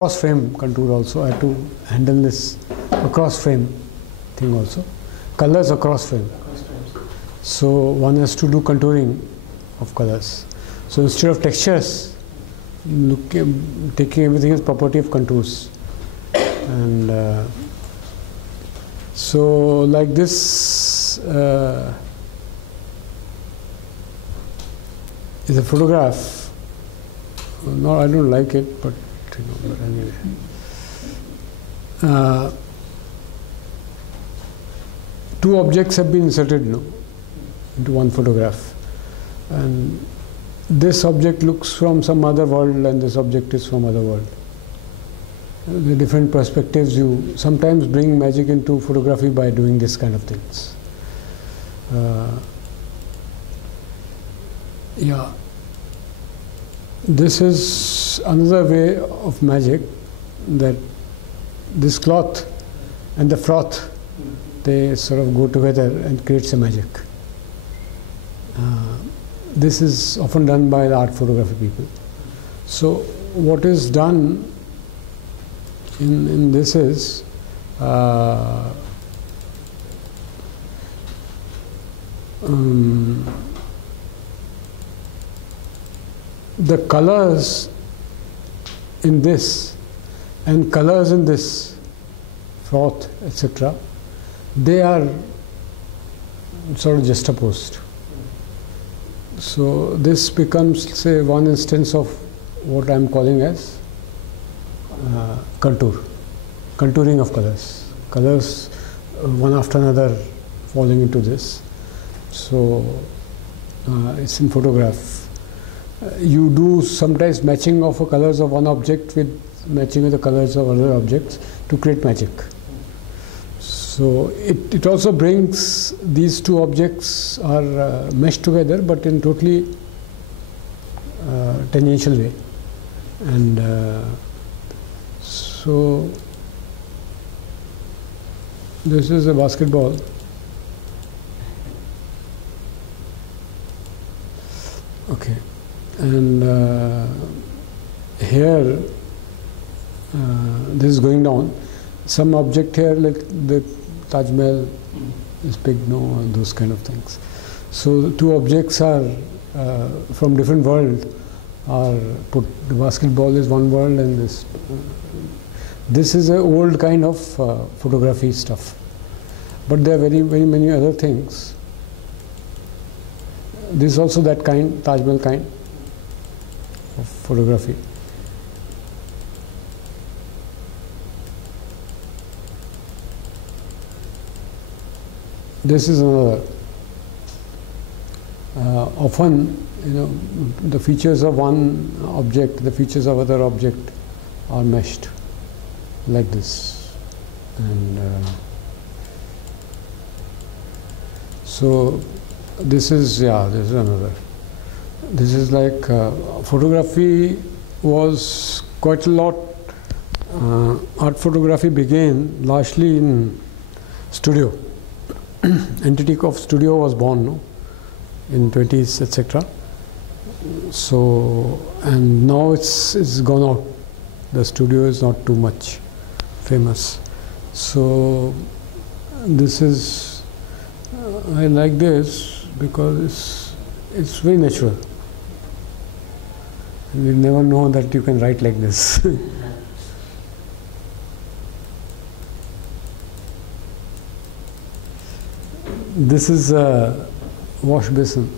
cross frame contour also. I had to handle this across frame thing also. Colors across frame. So one has to do contouring of colors. So instead of textures, taking everything as property of contours. And so like this is a photograph. No, I don't like it, but you know, but anyway. Two objects have been inserted into one photograph, and this object looks from some other world and this object is from other world. The different perspectives, you sometimes bring magic into photography by doing this kind of things. Yeah, this is another way of magic, that this cloth and the froth, they sort of go together and creates a magic. This is often done by the art photography people. So what is done in this is the colors in this and colors in this froth, etc., they are sort of juxtaposed. So this becomes, say, one instance of what I am calling as contouring of colors. Colors one after another falling into this. So it's in photograph. You do sometimes matching of the colors of one object with matching of the colors of other objects to create magic. So it also brings these two objects are meshed together, but in totally tangential way. And so this is a basketball. Okay, and here this is going down. Some object here, like the Taj Mahal is big, and those kind of things. So two objects are from different world are put. The basketball is one world, and this is an old kind of photography stuff. But there are very many other things. This is also that kind, Taj Mahal kind of photography. This is another. Often, the features of one object, the features of other object are meshed like this, and so this is another. This is like photography was quite a lot. Art photography began largely in studio. Entity of studio was born in 20s, etc. So, and now it's gone out. The studio is not too much famous. So this is I like this because it's very natural. And you never know that you can write like this. This is a wash basin,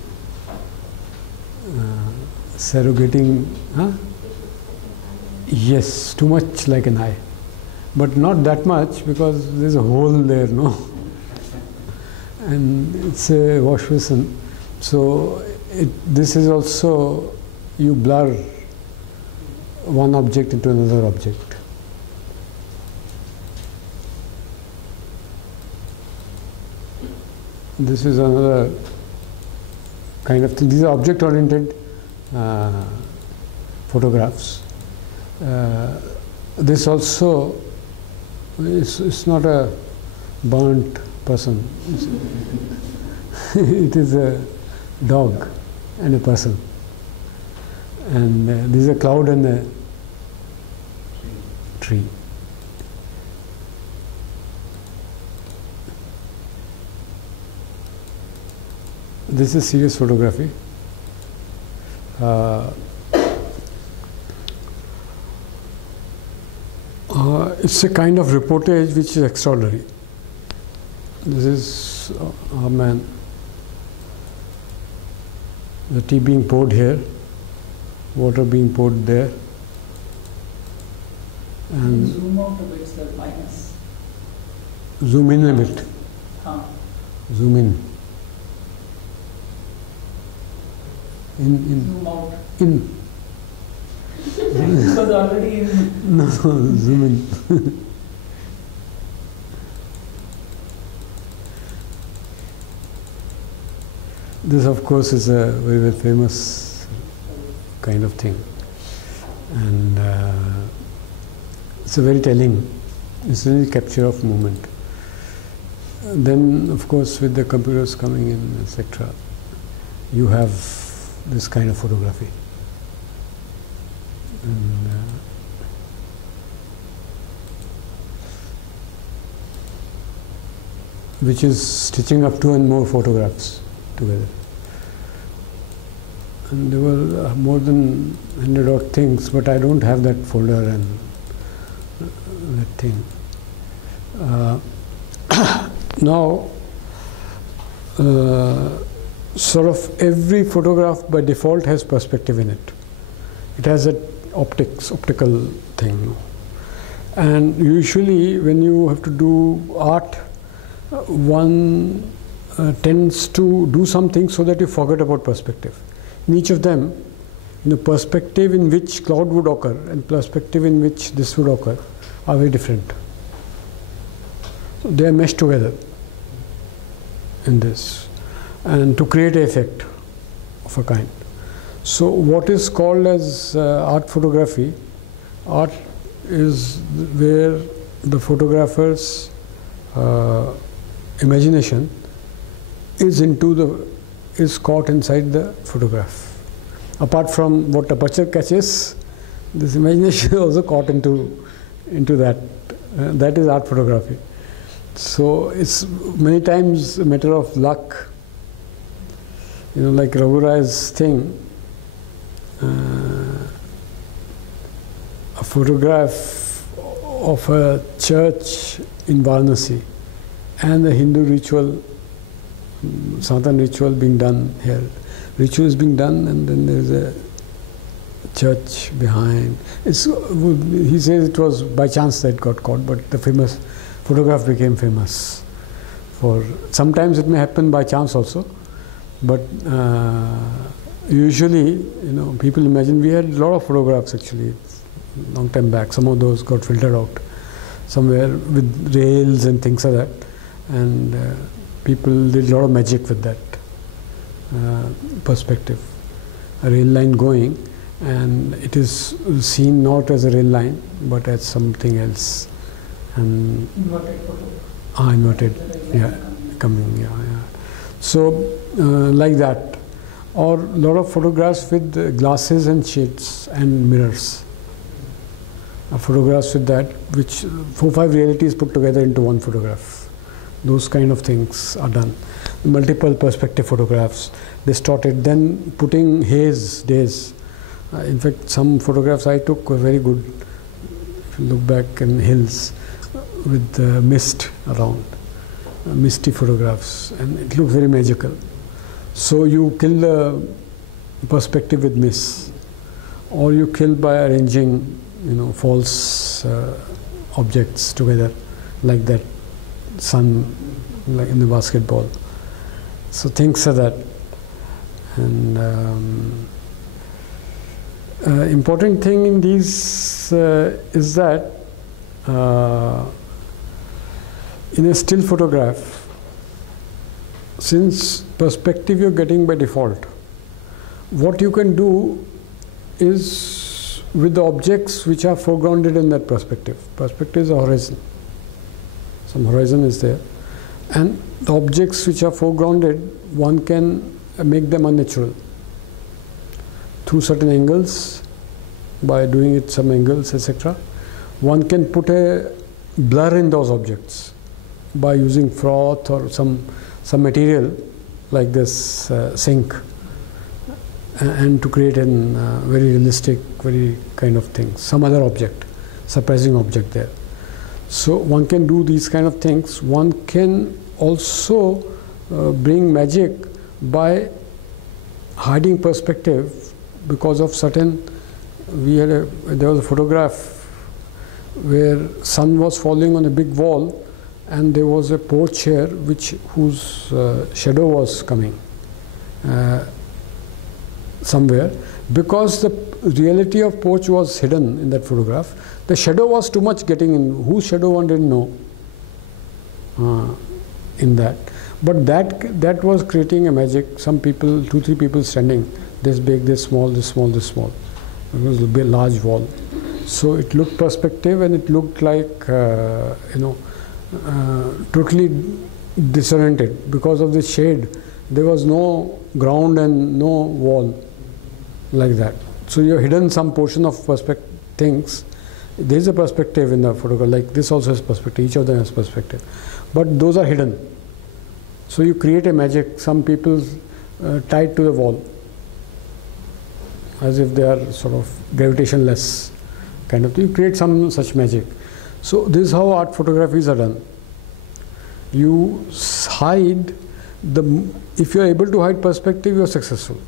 surrogating, yes, too much like an eye, but not that much because there's a hole there, and it's a wash basin. So this is also, you blur one object into another object. This is another kind of thing. These are object-oriented photographs. This also is not a burnt person. It is a dog and a person. And this is a cloud and a tree. This is serious photography. It's a kind of reportage which is extraordinary. This is a man, the tea being poured here, water being poured there. And zoom out a bit, sir, minus. Zoom in a bit. Zoom in. Zoom out. In. It was already in. No, zoom in. This, of course, is a very, very famous kind of thing, and it's a very telling. It's a capture of moment. And then, of course, with the computers coming in, etc., you have this kind of photography. And, which is stitching up 2 and more photographs together. And there were more than 100 odd things, but I don't have that folder and that thing. Now, sort of every photograph by default has perspective in it. It has an optical thing. And usually when you have to do art, one tends to do something so that you forget about perspective. In each of them, perspective in which cloud would occur and perspective in which this would occur are very different. So they are meshed together in this, and to create an effect of a kind. So what is called as art photography, art is where the photographer's imagination is caught inside the photograph. Apart from what aperture catches, this imagination is also caught into that. That is art photography. So it's many times a matter of luck. Like Raghu Rai's thing, a photograph of a church in Varanasi and the Hindu ritual, Sanatan ritual being done here. Ritual is being done, and then there is a church behind. He says it was by chance that it got caught, but the famous photograph became famous. Sometimes it may happen by chance also, but usually, people imagine. We had a lot of photographs actually, long time back. Some of those got filtered out somewhere with rails and things like that, and people did a lot of magic with that perspective. A rail line going, and it is seen not as a rail line, but as something else. And Inverted photo. Inverted, yeah, coming, yeah. So, like that. Or a lot of photographs with glasses and shades and mirrors. Photographs with that, which 4-5 realities put together into one photograph. Those kind of things are done. Multiple perspective photographs, distorted, then putting haze days. In fact, some photographs I took were very good. If you look back in hills with mist around, misty photographs, and it looked very magical. So you kill the perspective with mist, or you kill by arranging, false objects together, like that sun, like in the basketball. So things are that. And important thing in these is that in a still photograph, since perspective you're getting by default, what you can do is with the objects which are foregrounded in that perspective. Perspective is a horizon. Some horizon is there. And the objects which are foregrounded, one can make them unnatural through certain angles, by doing it some angles, etc. one can put a blur in those objects by using froth or some material like this Singh, and to create a very realistic, very kind of thing, some other object, surprising object there. So one can do these kind of things. One can also bring magic by hiding perspective because of certain. There was a photograph where sun was falling on a big wall, and there was a porch here whose shadow was coming somewhere. Because the reality of porch was hidden in that photograph, the shadow was too much getting in. Whose shadow one didn't know in that. But that was creating a magic. Some people, 2-3 people standing, this big, this small, this small, this small. It was a big, large wall. So it looked perspective, and it looked like totally disoriented because of the shade. There was no ground and no wall like that. So you have hidden some portion of things. There is a perspective in the photograph, like this also has perspective, each of them has perspective. But those are hidden. So you create a magic, some people tied to the wall, as if they are sort of gravitationless kind of thing. You create some such magic. So this is how art photographies are done. You hide if you are able to hide perspective, you are successful.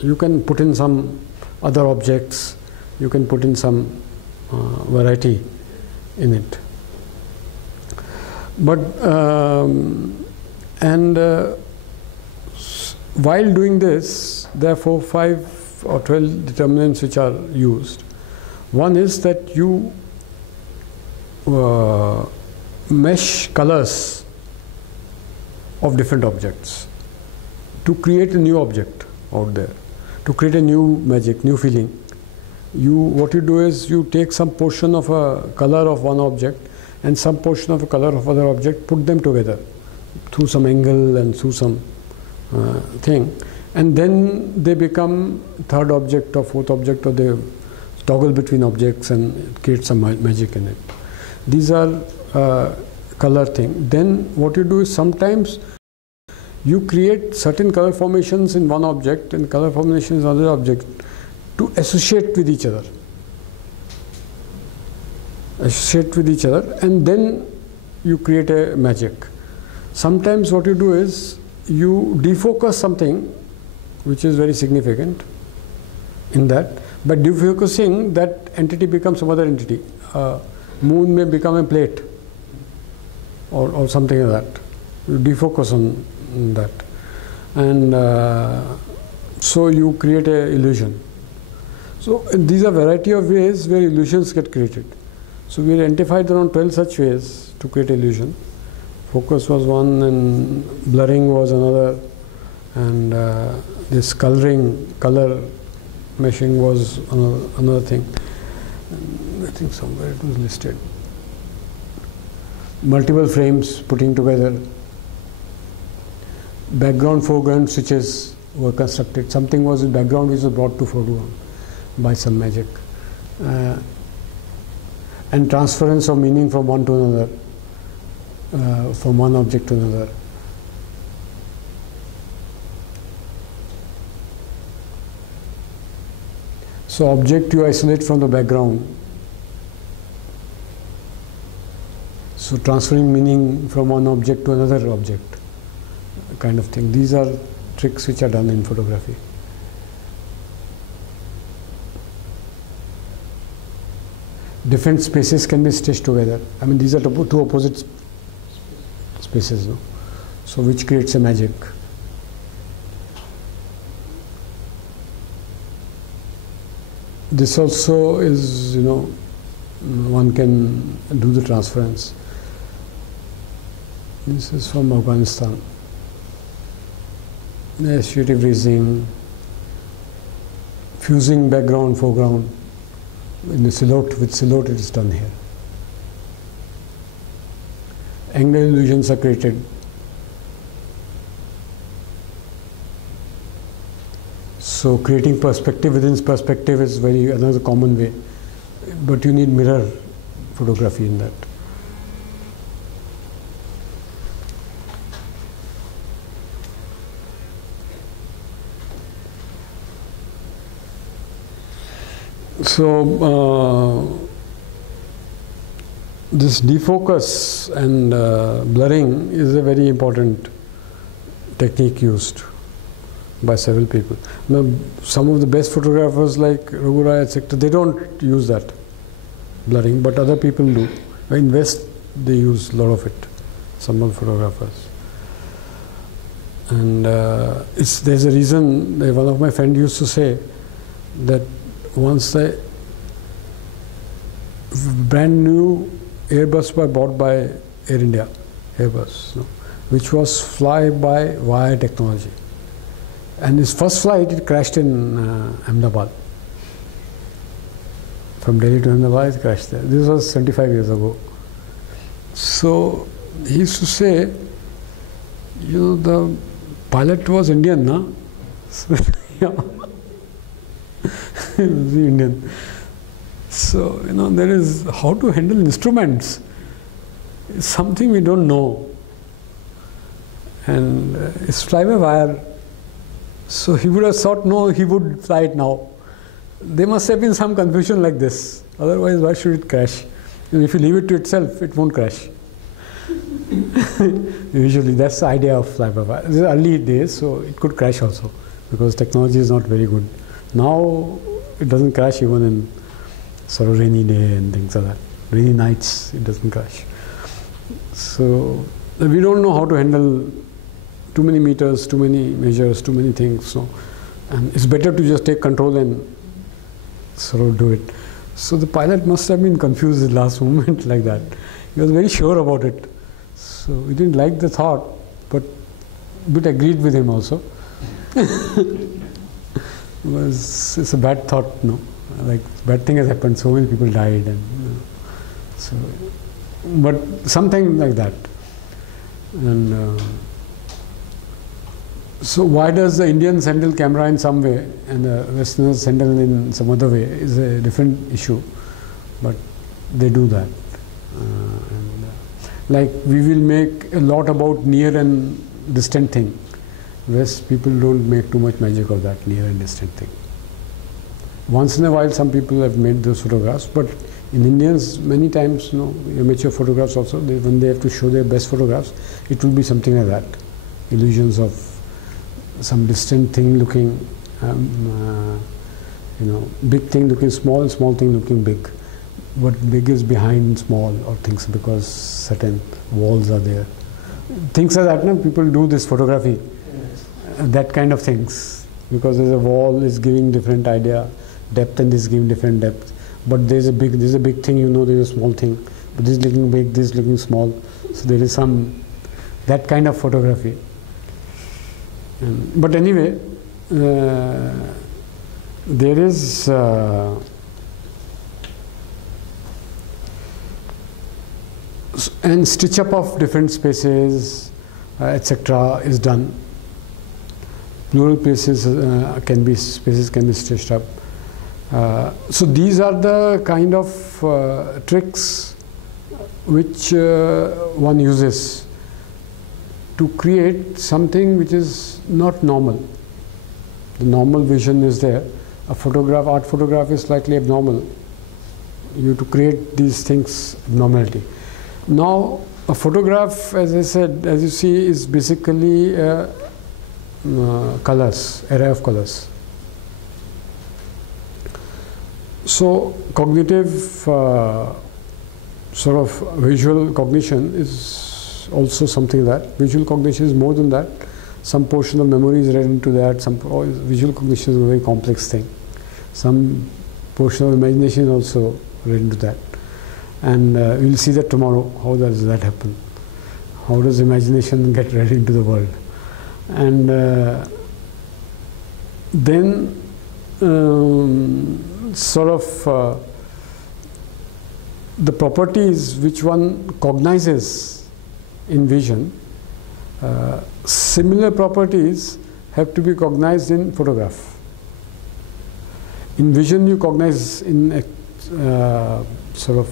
You can put in some other objects, you can put in some variety in it. But while doing this, therefore 5 or 12 determinants which are used. One is that you mesh colors of different objects to create a new object out there, to create a new magic, new feeling. What you do is you take some portion of a color of one object and some portion of a color of other object, put them together through some angle and through some thing, and then they become third object or fourth object, or they toggle between objects and create some magic in it. These are color thing. Then what you do is sometimes you create certain color formations in one object and color formations in another object to associate with each other. Associate with each other, and then you create a magic. Sometimes what you do is you defocus something which is very significant in that. By defocusing, that entity becomes some other entity. Moon may become a plate or something like that. You defocus on that, and so you create an illusion. So these are variety of ways where illusions get created. So we identified around 12 such ways to create illusion. Focus was one, and blurring was another, and this coloring, color meshing was another thing. I think somewhere it was listed. Multiple frames putting together. Background, foreground switches were constructed. Something was in background which was brought to foreground by some magic. And transference of meaning from one to another, from one object to another. So object you isolate from the background. So transferring meaning from one object to another object, kind of thing. These are tricks which are done in photography. Different spaces can be stitched together. I mean, these are two opposite spaces, no? So which creates a magic. This also is, one can do the transference. This is from Afghanistan. The associative reasoning, fusing background, foreground. In the silhouette, with silhouette it is done here. Angle illusions are created. So creating perspective within perspective is another common way. But you need mirror photography in that. So this defocus and blurring is a very important technique used by several people. Now, some of the best photographers like Raghurai, etc., they don't use that blurring, but other people do. In West, they use a lot of it, some of the photographers. And there's a reason. One of my friends used to say that once the brand new Airbus was bought by Air India, Airbus, which was fly-by-wire technology. And his first flight, it crashed in Ahmedabad. From Delhi to Ahmedabad, it crashed there. This was 75 years ago. So he used to say, the pilot was Indian, no? So, yeah. He was Indian. So, there is how to handle instruments. It's something we don't know. And it's fly-by-wire. So he would have thought, no, he would fly it now. There must have been some confusion like this. Otherwise, why should it crash? And if you leave it to itself, it won't crash. Usually, that's the idea of fly-by-wire. This is early days, so it could crash also, because technology is not very good. Now, it doesn't crash even in sort of rainy day and things like that. Rainy nights, it doesn't crash. So we don't know how to handle too many meters, too many measures, too many things. So, and it's better to just take control and sort of do it. So the pilot must have been confused at the last moment like that. He was very sure about it. So we didn't like the thought, but a bit agreed with him also. It's a bad thought, no? Like bad thing has happened, so many people died, and so, but something like that. And so why does the Indians handle camera in some way and the Westerners handle in some other way is a different issue, but they do that. Like we will make a lot about near and distant thing. West people don't make too much magic of that near and distant thing. Once in a while, some people have made those photographs, but in Indians, many times, amateur photographs also, when they have to show their best photographs, it will be something like that. Illusions of some distant thing looking, big thing looking small, small thing looking big. What big is behind small or things because certain walls are there. Things like that, people do this photography, that kind of things, because there's a wall is giving different idea, depth, and this is giving different depth. But there's a big thing, there's a small thing. But this is looking big, this is looking small. So there is that kind of photography. But anyway, there is and stitch up of different spaces, etc. is done. Plural spaces can be stitched up. So these are the kind of tricks which one uses to create something which is not normal. The normal vision is there. Art photograph is slightly abnormal. You have to create these things, abnormality. Now, a photograph, as I said, as you see, is basically colors, array of colors. So, cognitive sort of visual cognition is also something that. Visual cognition is more than that. Some portion of memory is read into that. Visual cognition is a very complex thing. Some portion of imagination is also read into that. And we'll see that tomorrow. How does that happen? How does imagination get read into the world? And then sort of the properties which one cognizes in vision, similar properties have to be cognized in photograph. In vision, you cognize in sort of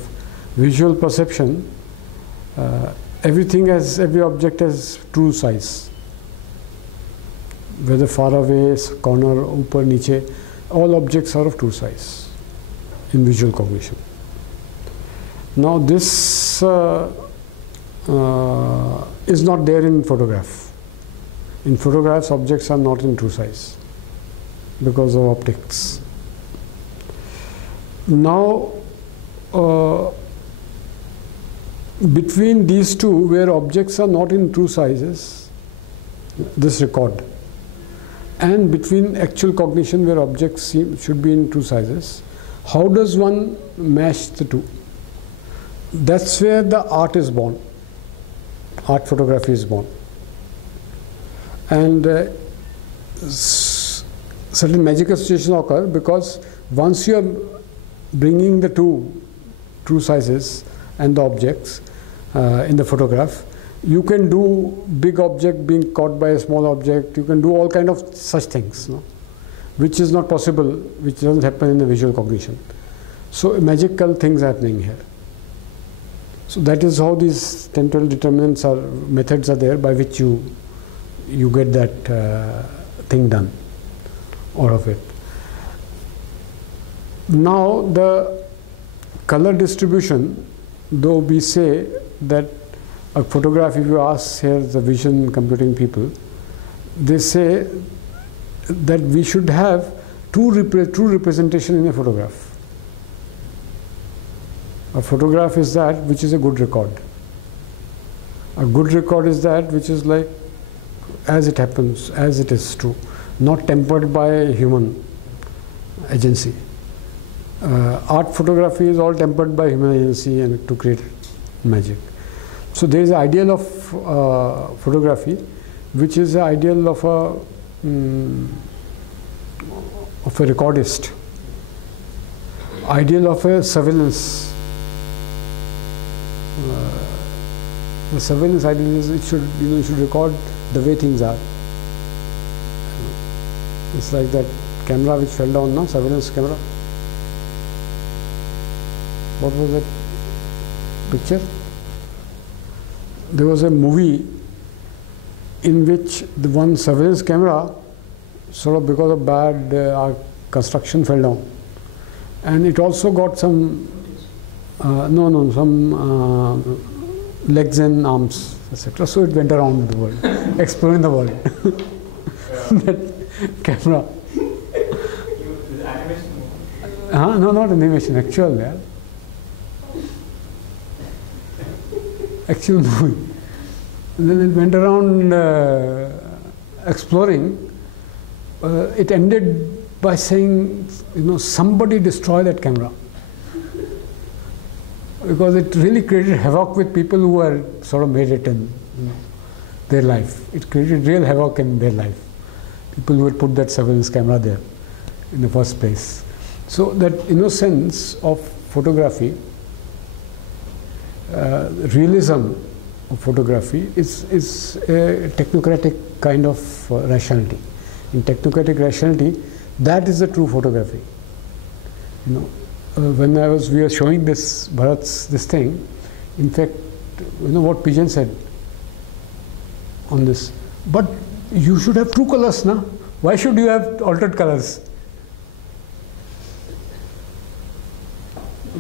Visual perception, every object has true size. Whether far away, corner, upper, niche, all objects are of true size in visual cognition. Now this is not there in photograph. In photographs, objects are not in true size because of optics. Now, between these two, where objects are not in true sizes, this record, and between actual cognition where objects should be in true sizes, how does one mash the two? That's where the art is born. Art photography is born. And certain magical situations occur because once you are bringing the two true sizes and the objects in the photograph, you can do big object being caught by a small object. You can do all kind of such things, no? Which is not possible, which doesn't happen in the visual cognition. So magical things are happening here. So that is how these temporal determinants or methods are there by which you get that thing done out of it. Now the color distribution, though we say that a photograph, if you ask here the vision computing people, they say that we should have true representation in a photograph. A photograph is that which is a good record. A good record is that which is like as it happens, as it is true, not tempered by human agency. Art photography is all tempered by human agency and to create magic. So there is an ideal of photography, which is the ideal of a recordist, ideal of a surveillance. The surveillance ideal is it should record the way things are. It's like that camera which fell down, no? Surveillance camera. What was that picture? There was a movie in which the one surveillance camera, sort of because of bad construction, fell down, and it also got some legs and arms, etc. So it went around the world, exploring the world. That camera. Animation movie? No, not animation, actual, yeah. Actual movie. And then it went around exploring. It ended by saying, somebody destroy that camera. Because it really created havoc with people who were sort of made it in their life. It created real havoc in their life. People who had put that surveillance camera there in the first place. So that innocence of photography, realism of photography is a technocratic kind of rationality. In technocratic rationality, that is the true photography. When we were showing this Bharat's this thing, in fact, what Pigeon said on this. But you should have true colors, na? Why should you have altered colors?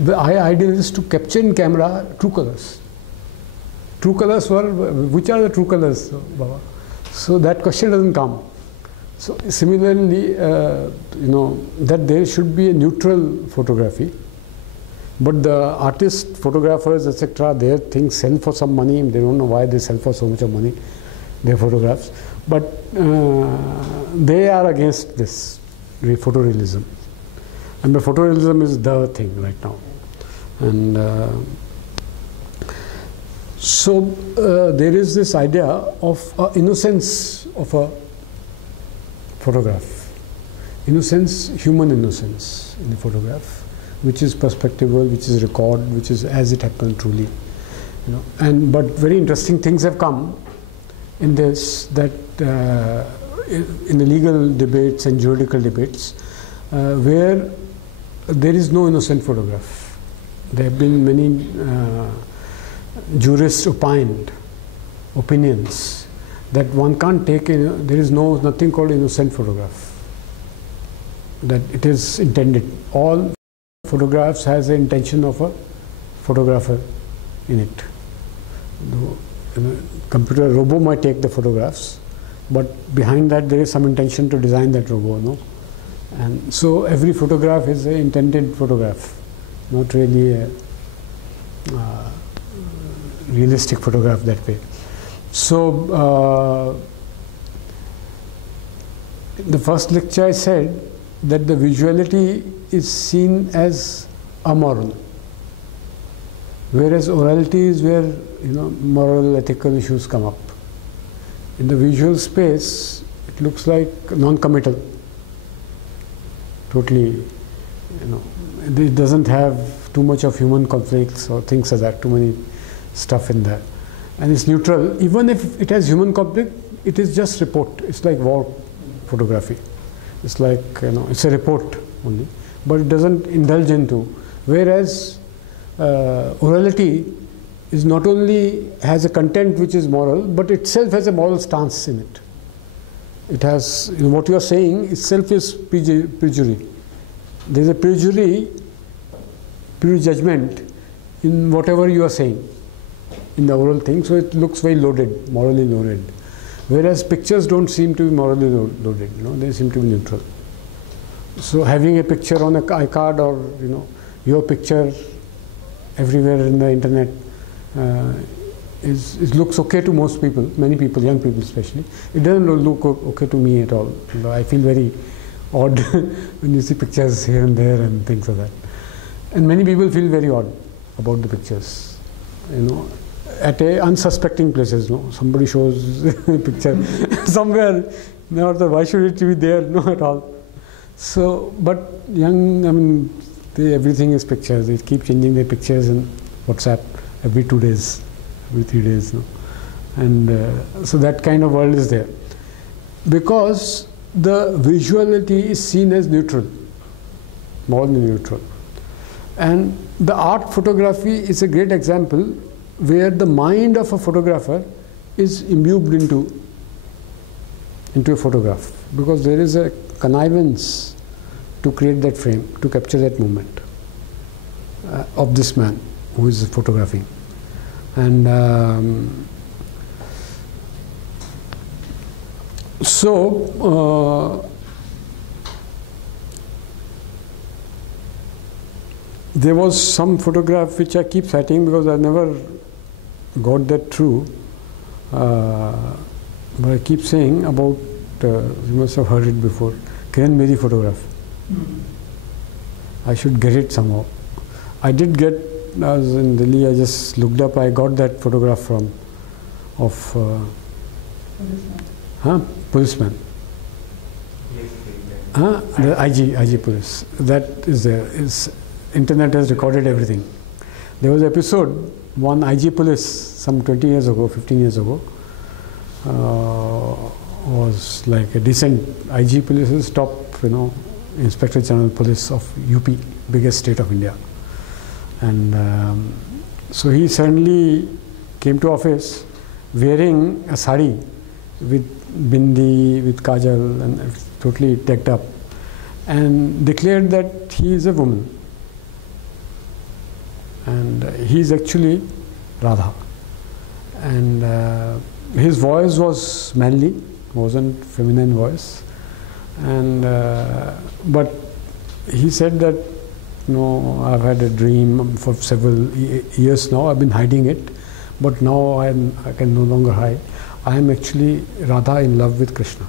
The ideal is to capture in camera true colors. True colors were, which are the true colors, Baba? So that question doesn't come. So similarly, that there should be a neutral photography, but the artists, photographers, etc., their things sell for some money. They don't know why they sell for so much of money, their photographs. But they are against this photorealism. And the photorealism is the thing right now. And so there is this idea of innocence of a photograph. Innocence, human innocence in the photograph, which is perspectival, which is record, which is as it happened truly. But very interesting things have come in this, that in the legal debates and juridical debates, where there is no innocent photograph. There have been many jurists opinions that one can't take in, there is nothing called innocent photograph, that it is intended. All photographs has the intention of a photographer in it. The computer robot might take the photographs, but behind that there is some intention to design that robot, no? And so every photograph is an intended photograph, not really a realistic photograph that way. So the first lecture I said that the visuality is seen as amoral, whereas orality is where moral, ethical issues come up. In the visual space, it looks like non-committal, totally, it doesn't have too much of human conflicts or things like that, too many stuff in there. And it's neutral. Even if it has human conflict, it is just report. It's like war photography. It's like, it's a report only, but it doesn't indulge into. Whereas orality is not only has a content which is moral, but itself has a moral stance in it. It has, what you are saying itself is perjury. There is a prejudgment in whatever you are saying in the oral thing, so it looks very loaded, morally loaded. Whereas pictures don't seem to be morally loaded, they seem to be neutral. So having a picture on a iCard or your picture everywhere in the internet it looks okay to most people, many people, young people especially. It doesn't look okay to me at all. I feel very odd when you see pictures here and there and things like that. And many people feel very odd about the pictures, at a unsuspecting places. Somebody shows a picture somewhere, why should it be there? No, at all. So, but young, everything is pictures. They keep changing their pictures in WhatsApp every 2 days, every 3 days. And so that kind of world is there. Because the visuality is seen as neutral, morally neutral. And the art photography is a great example where the mind of a photographer is imbued into a photograph, because there is a connivance to create that frame, to capture that moment of this man who is photographing. And so there was some photograph which I keep citing because I never got that through, but I keep saying about, you must have heard it before, Kiran Bedi photograph. I should get it somehow. I did get, I was in Delhi, I just looked up, I got that photograph of policeman. The IG police. That is there. Internet has recorded everything. There was an episode, one IG police, some 20 years ago, 15 years ago, was like a decent IG police's top, Inspector General Police of UP, biggest state of India. And so he suddenly came to office wearing a sari with bindi, with kajal, and totally decked up, and declared that he is a woman. And he is actually Radha. And his voice was manly, wasn't feminine voice. And but he said that, I've had a dream for several years now. I've been hiding it, but now I can no longer hide. I am actually Radha in love with Krishna.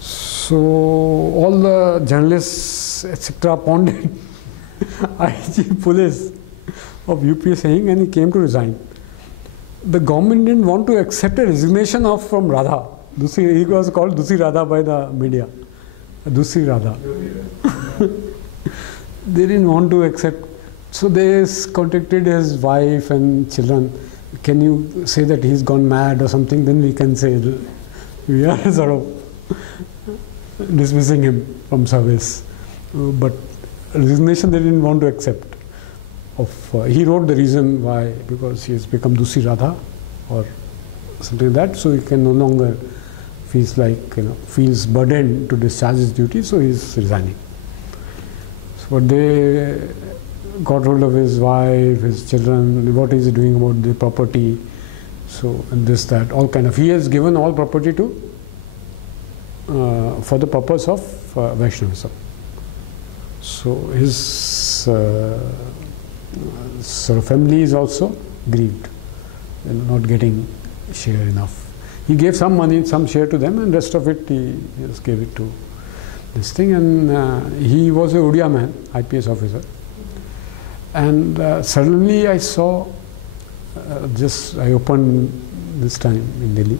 So all the journalists, etc., pounded IG police of UP saying, and he came to resign. The government didn't want to accept a resignation from Radha. He was called Dusi Radha by the media. Dusi Radha. They didn't want to accept. So they contacted his wife and children. Can you say that he's gone mad or something? Then we can say we are sort of dismissing him from service. But resignation they didn't want to accept. He wrote the reason why, because he has become Dusi Radha or something like that, so he can no longer feels burdened to discharge his duty, so he is resigning. So, but they got hold of his wife, his children, what is he doing about the property, so and this, that, all kind of. He has given all property to for the purpose of Vaishnavism. So his sort of family is also grieved, not getting share enough. He gave some money, some share to them, and rest of it he just gave it to this thing. And he was a Odia man, IPS officer. And suddenly I saw, I opened this time in Delhi,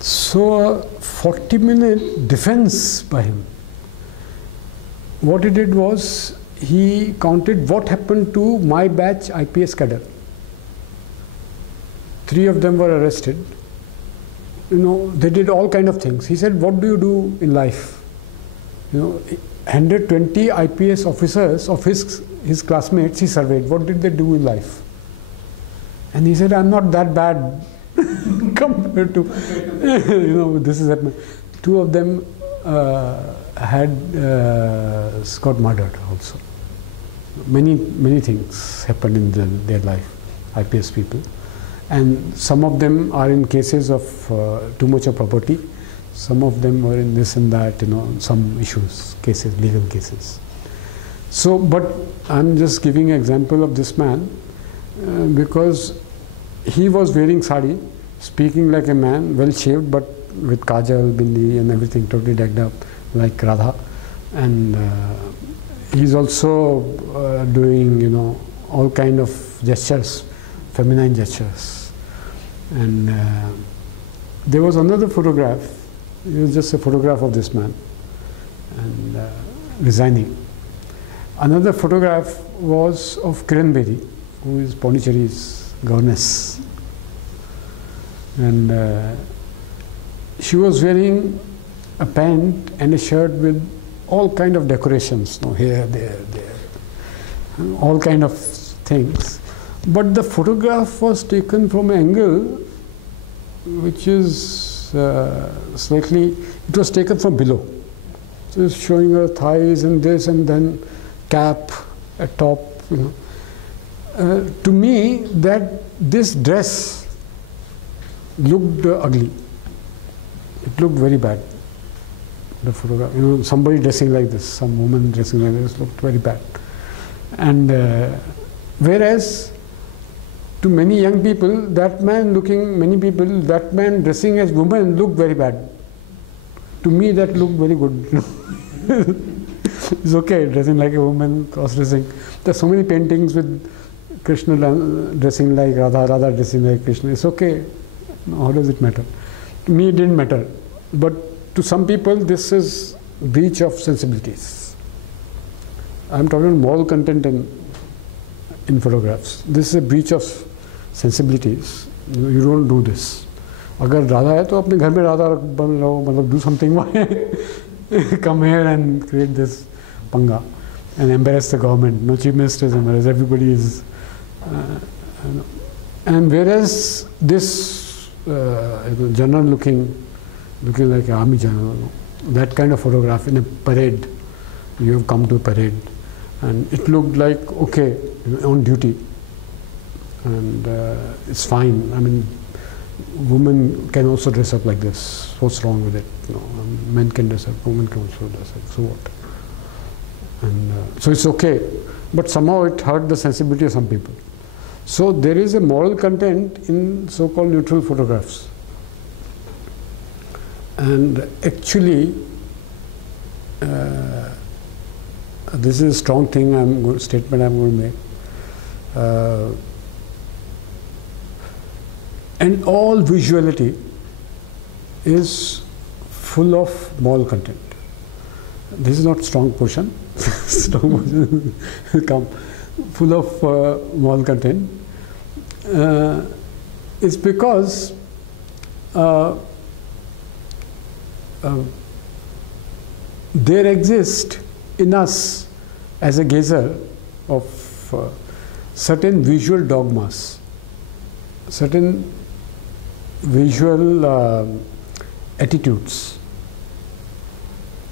so a 40-minute defense by him. What he did was, he counted what happened to my batch IPS cadre. 3 of them were arrested. They did all kind of things. He said, what do you do in life? 120 IPS officers of his classmates he surveyed. What did they do in life? And he said, I'm not that bad compared to, this is happening. 2 of them had got murdered also. Many things happened in their life, IPS people. And some of them are in cases of too much of property. Some of them were in this and that, some issues, cases, legal cases. So, but I'm just giving an example of this man because he was wearing sari, speaking like a man, well shaved, but with kajal, bindi and everything, totally decked up like Radha. And he's also doing, all kind of gestures, feminine gestures. And there was another photograph. It was just a photograph of this man and resigning. Another photograph was of Kiran Bedi, who is Pondicherry's governess. And she was wearing a pant and a shirt with all kind of decorations, here, there, all kind of things. But the photograph was taken from an angle which is slightly, it was taken from below. So it's showing her thighs and this, and then cap at top. To me, that this dress looked ugly. It looked very bad. The photograph, somebody dressing like this, some woman dressing like this looked very bad. And whereas to many young people, that man dressing as woman looked very bad. To me, that looked very good. It's okay, dressing like a woman, cross-dressing. There's so many paintings with Krishna dressing like Radha, Radha dressing like Krishna. It's okay. How does it matter? To me, it didn't matter. But to some people, this is breach of sensibilities. I'm talking about moral content in photographs. This is a breach of sensibilities. You don't do this. अगर राधा है तो अपने घर में राधा बन रहो, मतलब do something. Why come here and create this panga and embarrass the government? No, Chief Minister is embarrassed. Everybody is, and whereas this general looking like an army general, that kind of photograph in a parade, you have come to a parade, and it looked like okay, on duty, and it's fine. I mean, women can also dress up like this. What's wrong with it? Men can dress up, women can also dress up. So what? And so it's okay, but somehow it hurt the sensibility of some people. So there is a moral content in so-called neutral photographs. And actually, this is a strong thing, statement I'm going to make. And all visuality is full of moral content. This is not strong portion. Strong portion will come full of moral content. It's because there exist in us as a gazer of certain visual dogmas, certain visual attitudes,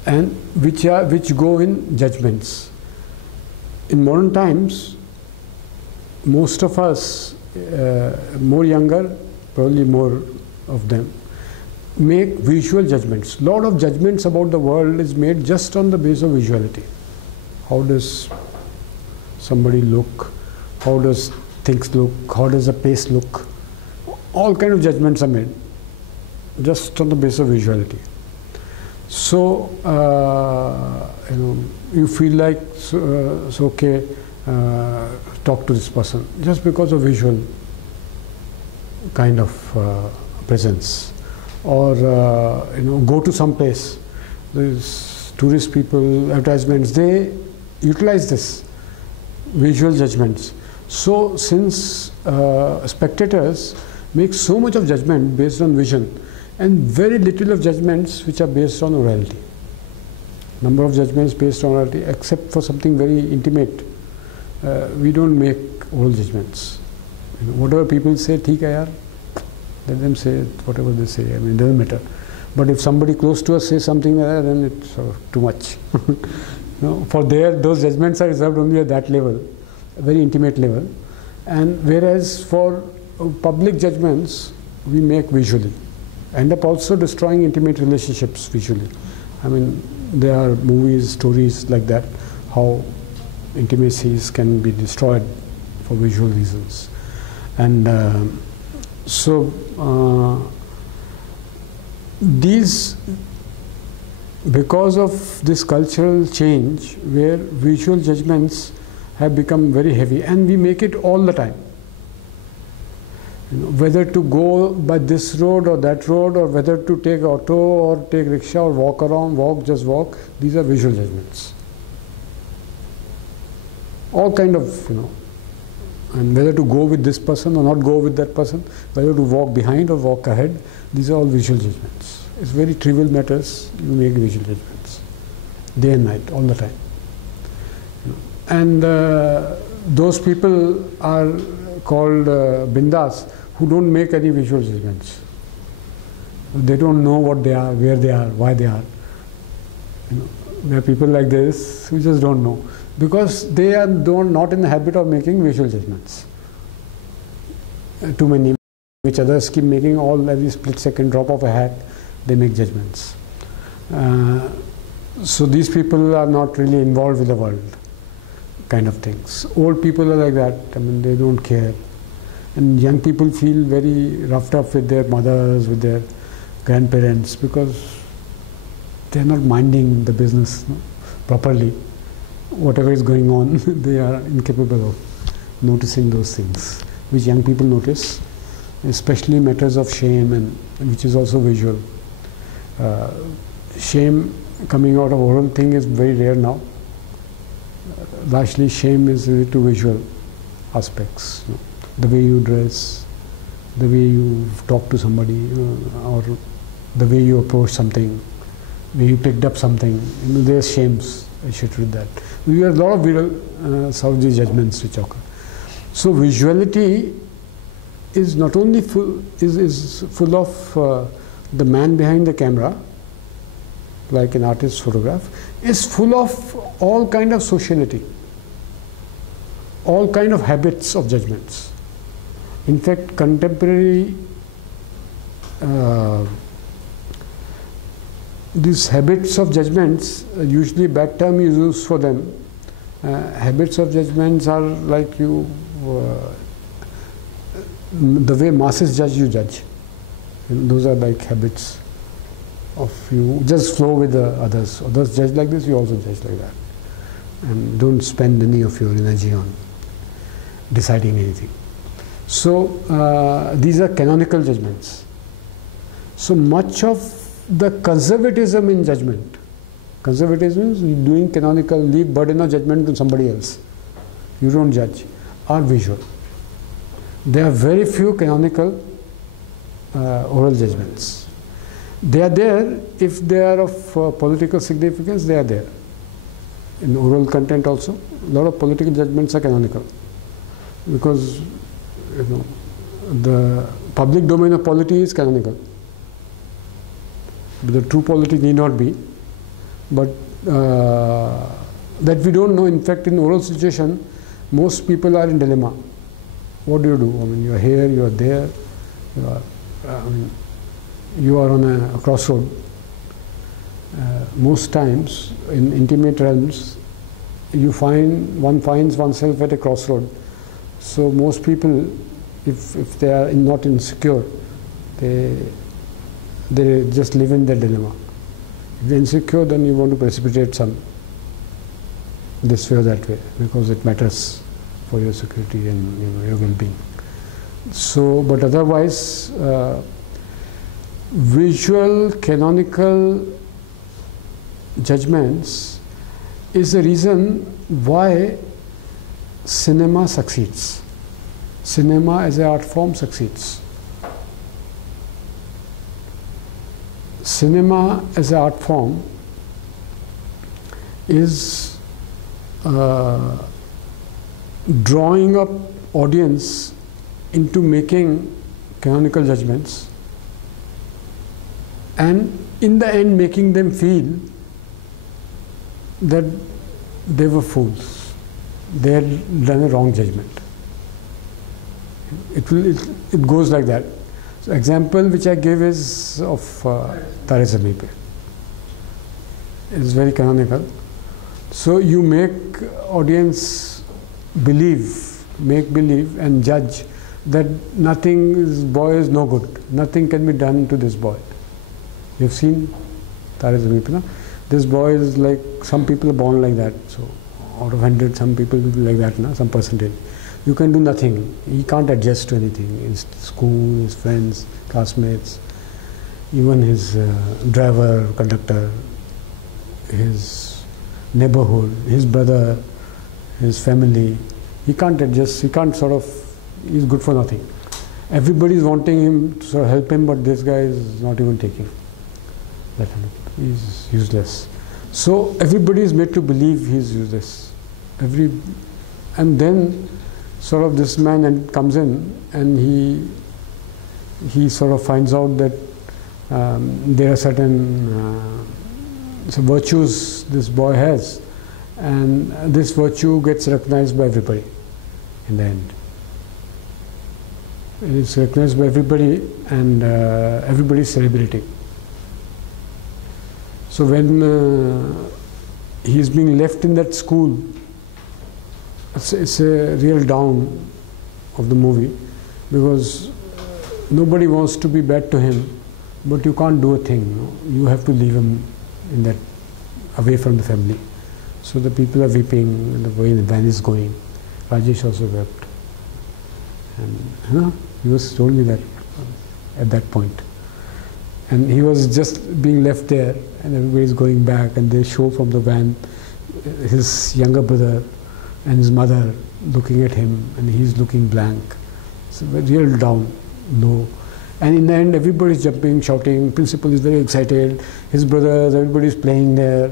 and which go in judgments. In modern times, most of us, more younger, probably more of them, make visual judgments. A lot of judgments about the world is made just on the basis of visuality. How does somebody look? How does things look? How does a place look? All kind of judgments are made just on the basis of visuality. So you feel like it's okay, talk to this person just because of visual kind of presence, or go to some place. These tourist people, advertisements, they utilize this visual judgments. So since spectators make so much of judgment based on vision, and very little of judgments which are based on orality. Number of judgments based on orality, except for something very intimate. We don't make oral judgments. Whatever people say, theek hai yaar, let them say whatever they say. I mean, it doesn't matter. But if somebody close to us says something like that, then it's too much. For those judgments are reserved only at that level, a very intimate level. And whereas for public judgments, we make visually. End up also destroying intimate relationships visually. I mean, there are movies, stories like that, how intimacies can be destroyed for visual reasons. And these, because of this cultural change where visual judgments have become very heavy, and we make it all the time. Whether to go by this road or that road, or whether to take auto or take rickshaw or walk around, just walk, these are visual judgments. All kind of, and whether to go with this person or not go with that person, whether to walk behind or walk ahead, these are all visual judgments. It's very trivial matters, you make visual judgments, day and night, all the time. And those people are called bindas, who don't make any visual judgments. They don't know what they are, where they are, why they are. There are people like this who just don't know, because they are not in the habit of making visual judgments. Too many, which others keep making, all every split second drop of a hat, they make judgments. So these people are not really involved with the world, kind of things. Old people are like that, I mean, they don't care. And young people feel very roughed up with their mothers, with their grandparents, because they are not minding the business properly. Whatever is going on, they are incapable of noticing those things, which young people notice, especially matters of shame, and which is also visual. Shame coming out of oral thing is very rare now. Largely shame is related to visual aspects. The way you dress, the way you talk to somebody, or the way you approach something, the way you picked up something. There's shames associated with that. We have a lot of Saudi judgments which occur. So visuality is not only full of the man behind the camera, like an artist's photograph, is full of all kind of sociality, all kind of habits of judgments. In fact, contemporary these habits of judgments, usually bad term is used for them. Habits of judgments are like the way masses judge, you judge. Those are like habits of you just flow with the others. Others judge like this, you also judge like that. And don't spend any of your energy on deciding anything. So these are canonical judgments. So much of the conservatism in judgment, conservatism is doing canonical, leave burden of judgment to somebody else, you don't judge, are visual. There are very few canonical oral judgments. They are there if they are of political significance, they are there. in oral content also, a lot of political judgments are canonical, because the public domain of polity is canonical. The true polity need not be, but that we don't know. In fact, in oral situation, most people are in dilemma. What do? I mean, you are here, you are there, you are on a crossroad. Most times, in intimate realms, one finds oneself at a crossroad. So most people, if they are not insecure, they just live in their dilemma. If they're insecure, then you want to precipitate some this way or that way, because it matters for your security and your well-being. So, but otherwise, visual canonical judgments is the reason why cinema succeeds. Cinema as an art form succeeds. Cinema as an art form is drawing up audience into making canonical judgments, and in the end making them feel that they were fools, they had done a wrong judgment. It goes like that. So example which I give is of Tare Zameen Pe. It is very canonical. So you make audience make believe and judge that this boy is no good, nothing can be done to this boy. You've seen Tare Zameen Pe, no? This boy is like, some people are born like that, so out of 100, some people will be like that, no? Some percentage. You can do nothing. He can't adjust to anything. His school, his friends, classmates, even his driver, conductor, his neighborhood, his brother, his family. He can't adjust. He's good for nothing. Everybody is wanting him to sort of help him, but this guy is not even taking that. He's useless. So everybody is made to believe he's useless. And then sort of this man comes in, and he sort of finds out that there are certain virtues this boy has, and this virtue gets recognized by everybody in the end. It's recognized by everybody, and everybody is celebrating. So when he is being left in that school, it's a real down of the movie, because nobody wants to be bad to him, but you can't do a thing. You have to leave him in that, away from the family. So the people are weeping, and the way the van is going. Rajesh also wept, and he told me that at that point. And he was just being left there, and everybody is going back, and they show from the van his younger brother and his mother looking at him, and he's looking blank. It's a real down, low. And in the end, everybody is jumping, shouting. Principal is very excited. His brothers, everybody is playing there.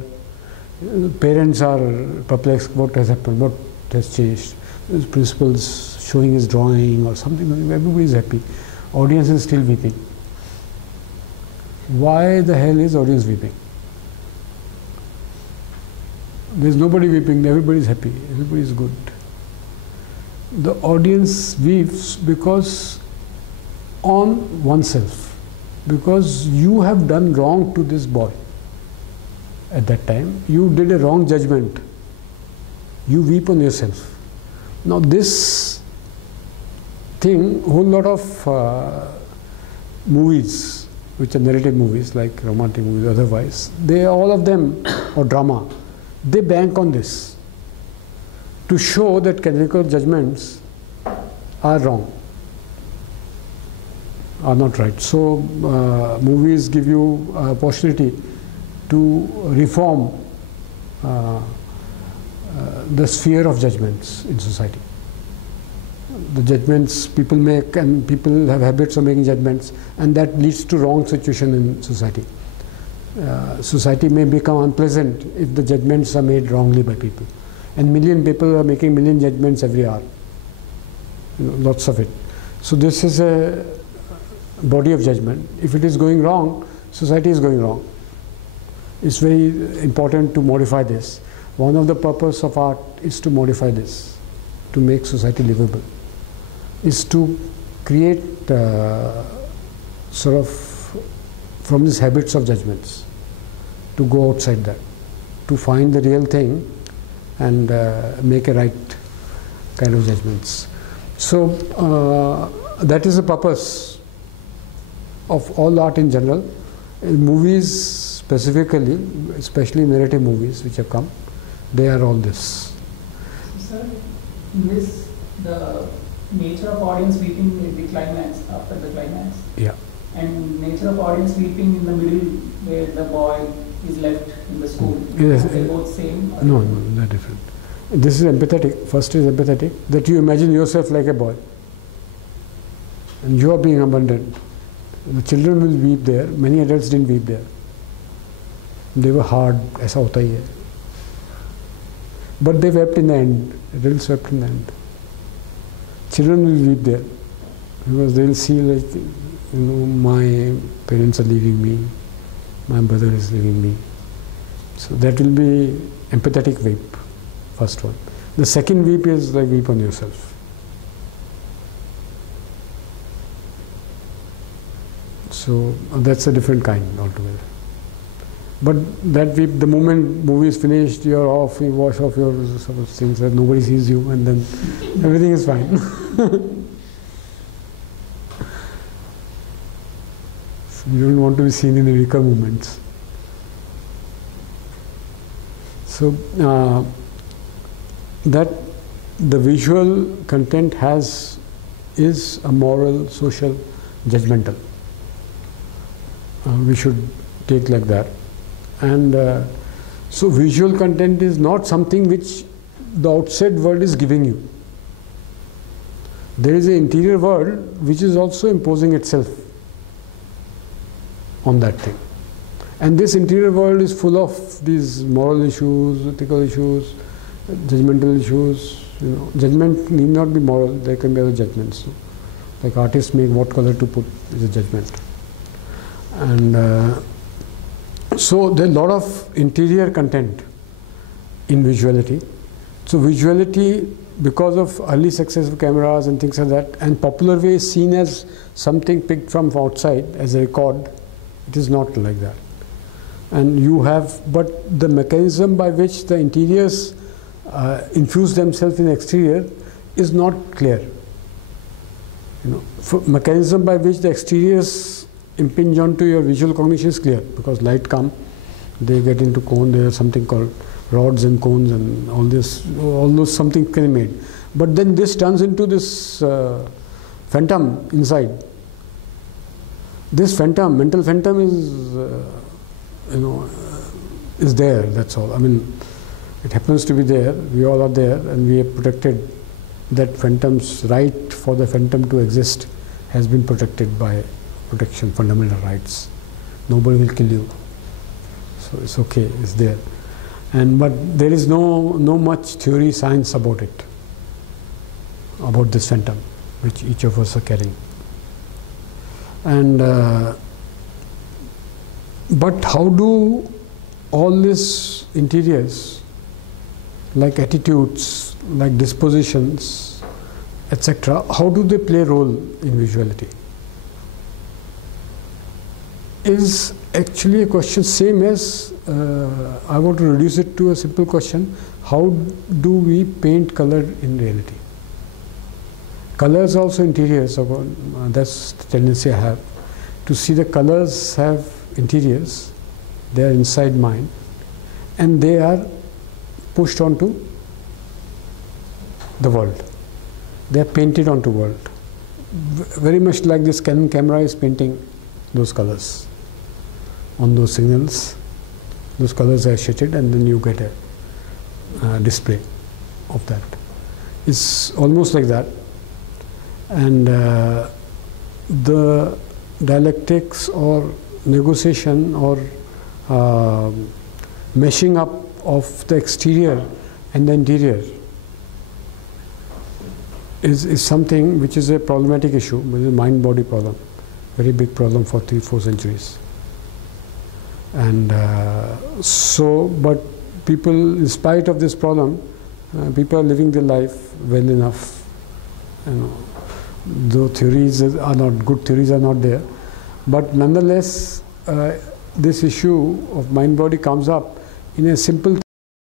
Parents are perplexed. What has happened? What has changed? His principal is showing his drawing or something. Everybody is happy. Audience is still weeping. Why the hell is audience weeping? There's nobody weeping, everybody is happy, everybody is good. The audience weeps because on oneself, because you have done wrong to this boy. At that time, you did a wrong judgment. You weep on yourself. Now this thing, whole lot of movies, which are narrative movies, like romantic movies, otherwise, all of them, or drama, they bank on this to show that canonical judgments are wrong, are not right. So movies give you opportunity to reform the sphere of judgments in society. The judgments people make, and people have habits of making judgments, and that leads to wrong situation in society. Society may become unpleasant if the judgments are made wrongly by people. And million people are making million judgments every hour. Lots of it. So this is a body of judgment. If it is going wrong, society is going wrong. It's very important to modify this. One of the purpose of art is to modify this, to make society livable, is to create sort of from these habits of judgments, to go outside that, to find the real thing and make a right kind of judgments. So that is the purpose of all art in general. In movies specifically, especially narrative movies which have come, they are all this. Sir, in this, the nature of audience weeping in the climax, after the climax, Yeah. and nature of audience weeping in the middle where the boy is left in the school, Yes. are they both same? Or No, they're different. This is empathetic. First is empathetic, that you imagine yourself like a boy and you are being abandoned. The children will weep there. Many adults didn't weep there. They were hard, aisa hota hi hai. But they wept in the end. Adults wept in the end. Children will weep there because they will see, like, my parents are leaving me, my brother is leaving me. So that will be empathetic weep, first one. The second weep is like weep on yourself. So that's a different kind altogether. But that weep, the moment movie is finished, you're off, you wash off your sort of things that nobody sees you, and then everything is fine. So you don't want to be seen in the weaker moments. So that the visual content is a moral, social, judgmental. We should take like that. And so visual content is not something which the outside world is giving you. There is an interior world which is also imposing itself on that thing. And this interior world is full of these moral issues, ethical issues, judgmental issues. Judgment need not be moral, there can be other judgments. Like artists make what color to put is a judgment. And so there are a lot of interior content in visuality. So visuality, because of early success of cameras and things like that, and popular way is seen as something picked from outside as a record. It is not like that. And you have, but the mechanism by which the interiors infuse themselves in the exterior is not clear. Mechanism by which the exteriors impinge onto your visual cognition is clear, because light come, they get into cone, there is something called rods and cones and all those something can be made. But then this turns into this phantom inside. This phantom, mental phantom is there, that's all. I mean, it happens to be there, we all are there, and we have protected that phantom's right for the phantom to exist has been protected by protection, fundamental rights. Nobody will kill you. So it's okay, it's there. But there is no much theory, science about it, about this phantom, which each of us are carrying. And but how do all these interiors, like attitudes, like dispositions, etc., how do they play a role in visuality? Is actually a question same as I want to reduce it to a simple question: how do we paint color in reality? Colors also interiors. That's the tendency I have to see the colors have interiors. They are inside mind, and they are pushed onto the world. They are painted onto world. Very much like this Canon camera is painting those colors on those signals. Those colors are shaded, and then you get a display of that. It's almost like that. And the dialectics or negotiation or meshing up of the exterior and the interior is something which is a problematic issue, which is a mind-body problem, very big problem for 3-4 centuries. And but people, in spite of this problem, people are living their life well enough. Though theories are not good, theories are not there, but nonetheless, this issue of mind-body comes up in a simple